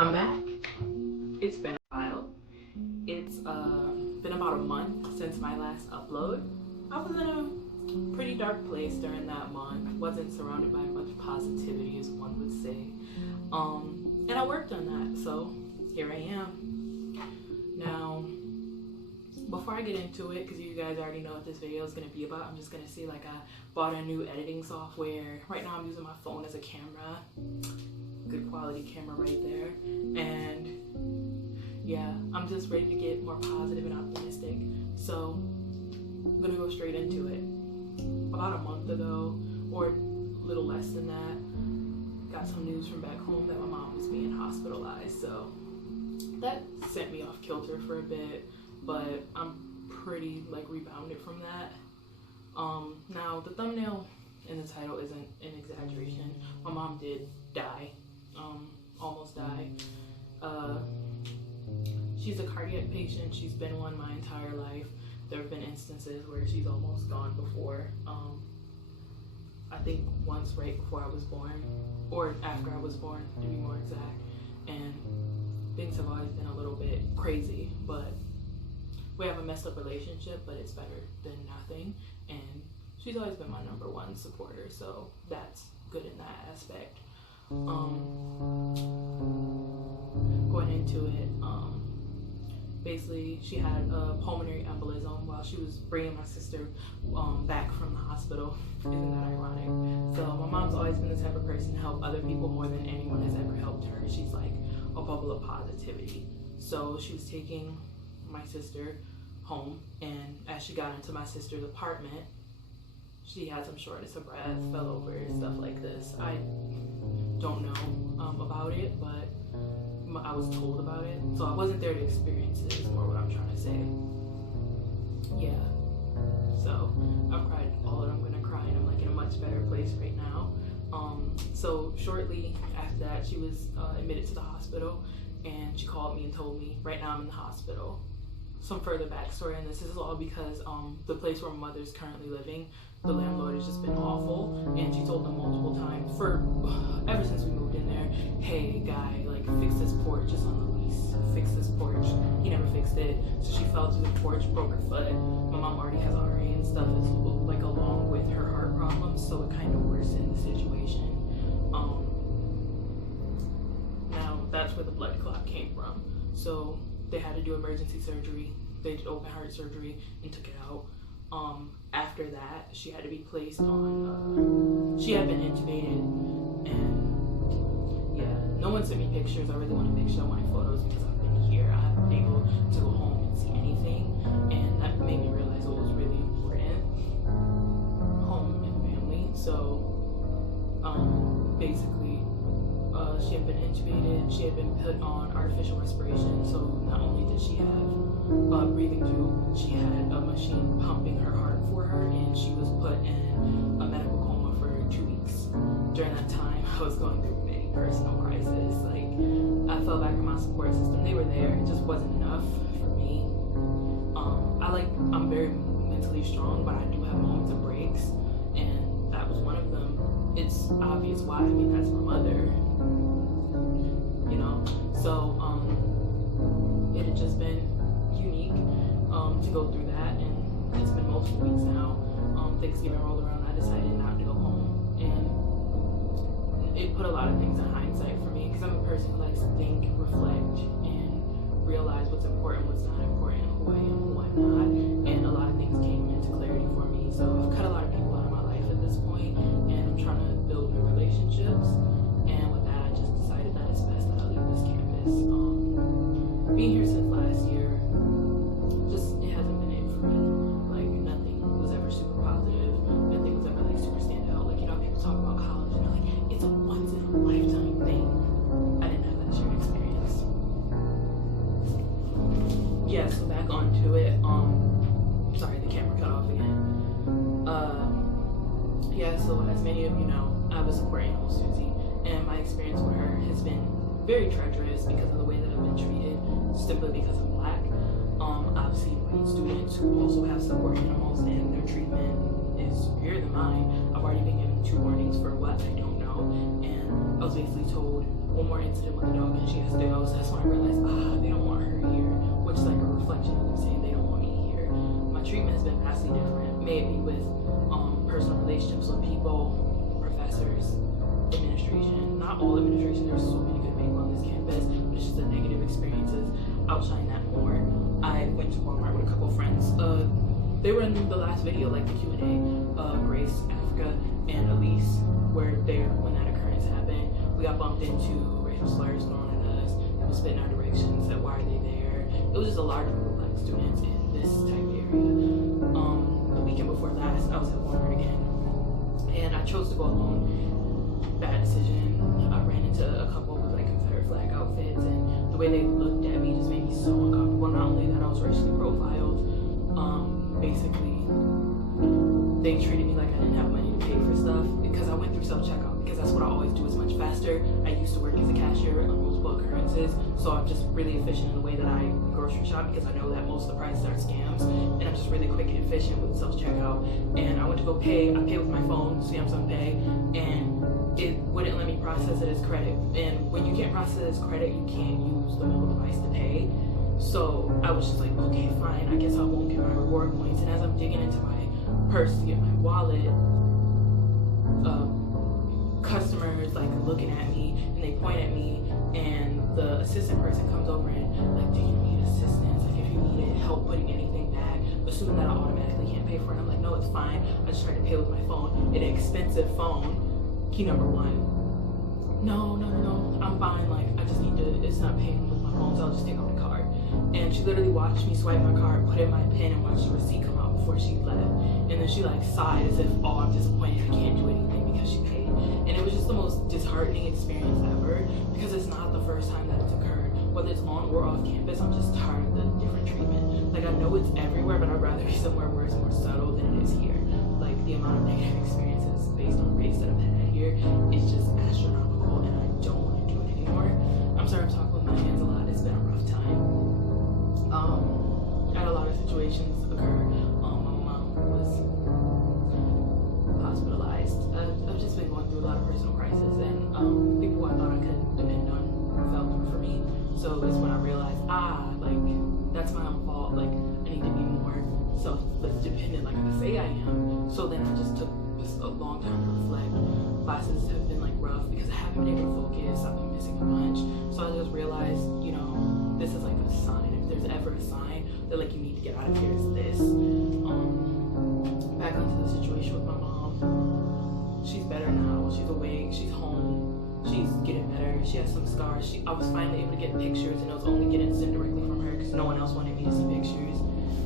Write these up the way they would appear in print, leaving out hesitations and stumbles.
I'm back. It's been a while. It's been about a month since my last upload. I was in a pretty dark place during that month. Wasn't surrounded by much positivity, as one would say. And I worked on that, so here I am. Now, before I get into it, because you guys already know what this video is going to be about, I'm just going to say like I bought a new editing software. Right now I'm using my phone as a camera. Good quality camera right there. And yeah, I'm just ready to get more positive and optimistic. So I'm going to go straight into it. About a month ago, or a little less than that, got some news from back home that my mom was being hospitalized. So that sent me off kilter for a bit. But I'm pretty rebounded from that. Now the thumbnail and the title isn't an exaggeration. My mom did die, almost died. She's a cardiac patient. She's been one my entire life. There have been instances where she's almost gone before. I think once right before I was born, or after I was born to be more exact. And things have always been a little bit crazy, but we have a messed up relationship, but it's better than nothing. And she's always been my number one supporter, so that's good in that aspect. Going into it, basically she had a pulmonary embolism while she was bringing my sister back from the hospital. Isn't that ironic? So my mom's always been the type of person to help other people more than anyone has ever helped her. She's like a bubble of positivity. So she was taking my sister home, and as she got into my sister's apartment, she had some shortness of breath, fell over, stuff like this. I don't know about it, but I was told about it, so I wasn't there to experience it, is more what I'm trying to say. Yeah, so I've cried all that I'm gonna cry, and I'm like in a much better place right now. So shortly after that, she was admitted to the hospital, and she called me and told me, right now I'm in the hospital. Some further backstory on this is all because the place where my mother's currently living, the landlord has just been awful, and she told them multiple times ever since we moved in there, hey guy, fix this porch, it's on the lease, fix this porch. He never fixed it, so she fell to the porch, broke her foot. My mom already has RA and stuff along with her heart problems, so it kind of worsened the situation. Now that's where the blood clot came from. So they had to do emergency surgery. They did open heart surgery and took it out. After that, she had to be placed on, she had been intubated, and yeah, no one sent me pictures. I really wanted pictures, I wanted photos, because I've been here. I haven't been able to go home and see anything, and that made me realize what was really important, home and family. So basically, she had been intubated, she had been put on artificial respiration, so not only did she have breathing tube, she had a machine pumping her heart for her, and she was put in a medical coma for 2 weeks. During that time, I was going through many personal crises. I fell back in my support system. They were there, it just wasn't enough for me. I'm very mentally strong, but I do have moments of breaks, and that was one of them. It's obvious why. I mean, that's my mother. So it had just been unique to go through that, and it's been multiple weeks now. Thanksgiving rolled around, I decided not to go home, and it put a lot of things in hindsight for me, because I'm a person who likes to think, reflect, and realize what's important, what's not important, who I am, who I'm not, and a lot of things came into clarity for me. So I've cut a lot of people out of my life at this point, and I'm trying to build new relationships, and with that I just decided that it's best that I leave this campus. Being here since last year, it hasn't been it for me. Nothing was ever super positive, nothing was ever super stand out. People talk about college and they're like, it's a once in a lifetime thing. I didn't have that shared experience. Yeah, so back onto it. Sorry, the camera cut off again. Yeah, so as many of you know, I was supporting Susie, and my experience with her has been very treacherous because of the way that I've been treated, simply because I'm black. I've seen white students who also have support animals, and their treatment is superior than mine. I've already been given 2 warnings for what I don't know. out, and I was basically told one more incident with the dog and she has to go. So that's when I realized, they don't want her here, which is like a reflection of them saying they don't want me here. My treatment has been vastly different, maybe with personal relationships with people, professors, administration. Not all administration, there's so many good people on this campus, but it's just the negative experiences outshine that more. I went to Walmart with a couple friends. They were in the last video, like the Q&A. Grace, Africa, and Elise were there when that occurrence happened. We got bumped into racial slurs thrown at us. People spit in our direction, said, why are they there? It was just a large group of black students in this type of area. The weekend before last, I was at Walmart again, and I chose to go alone. Bad decision. I ran into a couple with like Confederate flag outfits, and the way they looked at me just made me so uncomfortable. Not only that, I was racially profiled. Basically, they treated me like I didn't have money to pay for stuff because I went through self-checkout, because that's what I always do, is much faster. I used to work as a cashier on multiple occurrences, so I'm just really efficient in the way that I grocery shop, because I know that most of the prices are scams, and I'm just really quick and efficient with self-checkout. And I went to go pay. I paid with my phone, Samsung Pay, and it wouldn't let me process it as credit. And when you can't process it as credit, you can't use the mobile device to pay. So I was just like, okay, fine, I guess I won't get my reward points. And as I'm digging into my purse to get my wallet, customers like looking at me, and they point at me, and the assistant person comes over and like, do you need assistance? Like, if you needed help putting anything back, assuming that I automatically can't pay for it. I'm like, no, it's fine. I just tried to pay with my phone, an expensive phone, key number 1. No, I'm fine. Like, I just need to, it's not paying with my phone, so I'll just take out my card. And she literally watched me swipe my card, put in my PIN, and watched the receipt come out before she left. And then she like sighed as if, oh, I'm disappointed, I can't do anything because she paid. And it was just the most disheartening experience ever, because it's not the first time that it's occurred. Whether it's on or off campus, I'm just tired of the different treatment. Like, I know it's everywhere, but I'd rather be somewhere where it's more subtle than it is here. Like, the amount of negative experiences based on race that I've had here is just astronomical, and I don't want to do it anymore. I'm sorry I'm talking with my hands a lot. It's been a rough time. I had a lot of situations occur. My mom was hospitalized. I've just been going through a lot of personal crisis, and people I thought I could depend on fell through for me. So it's when I realized, like, that's my own fault. Like, I need to be more self-dependent, like I say I am. So then I just took a long time to reflect. Classes have been like rough because I haven't been able to focus. I've been missing a bunch. So I just realized, you know, this is like a sign. If there's ever a sign that like you need to get out of here, it's this. Back onto the situation with my mom. She's better now. She's awake. She's home. She's getting better. She has some scars. I was finally able to get pictures, and I was only getting sent directly from her because no one else wanted me to see pictures.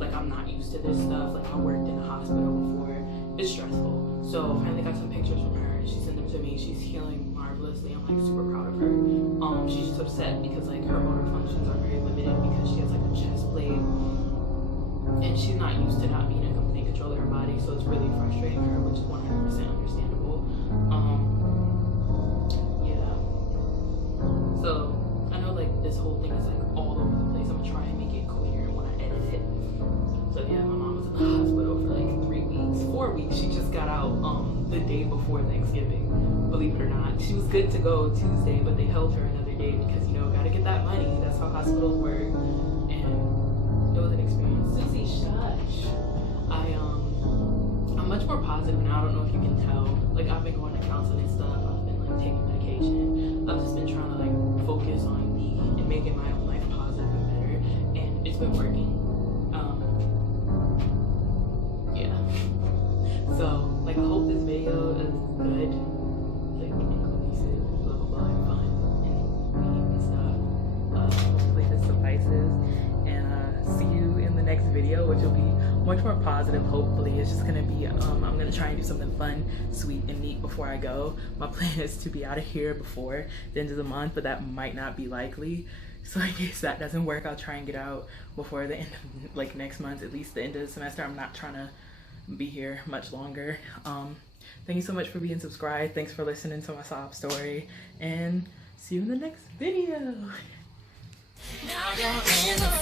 Like, I'm not used to this stuff. Like, I worked in a hospital before. It's stressful. So I finally got some pictures from her. She sent them to me. She's healing marvelously. I'm like super proud of her. She's just upset because like her motor functions are very limited because she has like a chest plate, and she's not used to not being in complete control of her body. So it's really frustrating her, which is 100% understandable. Yeah. So I know like this whole thing is like all over the place. I'm gonna try and make it coherent when I edit it. So yeah, my mom was in the hospital for like 4 weeks. She just got out the day before Thanksgiving, believe it or not. She was good to go Tuesday, but they held her another day because, you know, gotta get that money. That's how hospitals work. And it was an experience. Susie, shush. I'm much more positive now. I don't know if you can tell. Like, I've been going to counseling and stuff. I've been like taking medication. I've just been trying to like focus on me and making my own life positive and better. And it's been working. Yeah. So, like, I hope this video is good, like, inclusive, blah, blah, blah, and fun, and stuff. Hopefully this suffices, and see you in the next video, which will be much more positive, hopefully. It's just gonna be, I'm gonna try and do something fun, sweet, and neat before I go. My plan is to be out of here before the end of the month, but that might not be likely. So in case that doesn't work, I'll try and get out before the end of, like, next month, at least the end of the semester. I'm not trying to be here much longer. Thank you so much for being subscribed. Thanks for listening to my sob story, and see you in the next video. Now you're in the